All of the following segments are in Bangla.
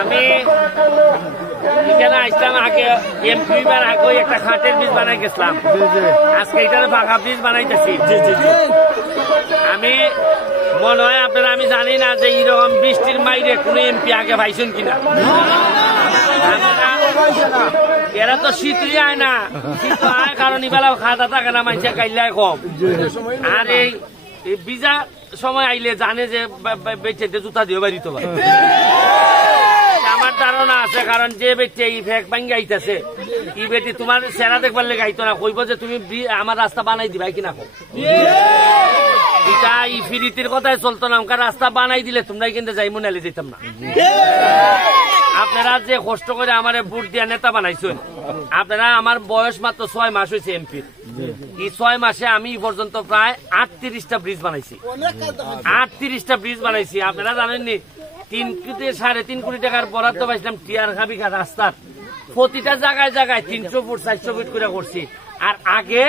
আমি এখানে আসলাম আগে এমপি বার আগে একটা খাটের বীজ বানাই গেছিলাম, আজকে এটার ফাঁকা বীজ বানাইতেছি। আমি মনে হয় আপনারা, আমি জানি না যে এইরকম বৃষ্টির মাইরে কোন এমপি আগে পাইছেন কিনা। এরা তো শীতই আয় না, শীত আয় কারণ এবেলাও খাওয়া থাকে না, মানুষের গাইলায় কম। আর এই বিজা সময় আইলে জানে যে বেঁচে জুতা দিয়ে বাড়িতে পারে। আমার ধারণা আছে, কারণ যে বেটি এই ফেক ভাঙ্গি আইতেছে, ই বেটি তোমার চেহারা দেখবার লেগে আইতো না, কইব যে তুমি আমার রাস্তা বানাই দিবা কিনা। এটা এই ফিরিতির কথায় চলতো না, আমাকে রাস্তা বানাই দিলে তোমরা কিন্তু যাই মনে যেতাম না। আপনারা যে কষ্ট করে আমার ভোট দিয়া নেতা বানাইছেন, আপনারা, আমার বয়স মাত্র 6 মাস হয়েছে এমপির। এই 6 মাসে আমি পর্যন্ত প্রায় 38টা ব্রিজ বানাইছি, 38টা ব্রিজ বানাইছি। আপনারা জানেননি 3 কোটি 3.5 কোটি টাকার বরাদ্দ পাইছিলাম টিয়ার খাবিকা রাস্তার, প্রতিটা জায়গায় জায়গায় 300 ফুট 400 ফুট করে করছি। আর আগে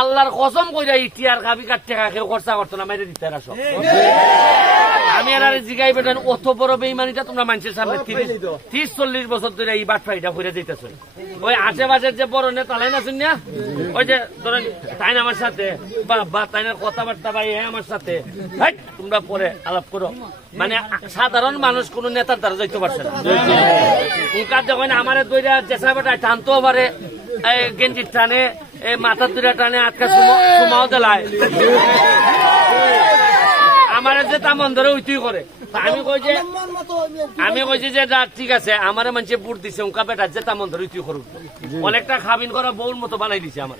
আল্লাহর কসম কইরা এই টিয়ার খাবিকার টাকা কেউ খরচা করতো না, মেরে দিতে সব। আমি আর জিগাই বেটেন অত বড় বেইমানিটা তোমরা মানুষের সামনে 30-40 বছর ধরে এই বাটফাইটা করে দিতেছ। ওই আশেপাশের যে বড় নেতা লাইন আছেন না, ওই যে ধরেন তাই আমার সাথে বা তাইনের কথাবার্তা বা আমার সাথে তোমরা পরে আলাপ করো, মানে সাধারণ মানুষ কোন নেতার দ্বারা যাইতে পারছে না। উনকার যখন আমার দইরা চেষ্টা বেটায় টানতেও পারে, গেঞ্জির টানে, মাথার দুটা টানে, আটকা সুমাও দেলায়, আমার যে তা মন ধরে উইতুই করে। আমি কইছি যে ঠিক আছে, আমার মানুষে বুট দিছে, উনকা বেটা যে তা মন ধরে উইতুই করুক, অনেকটা খাবিন করা বউর মতো বানাই দিছে আমার।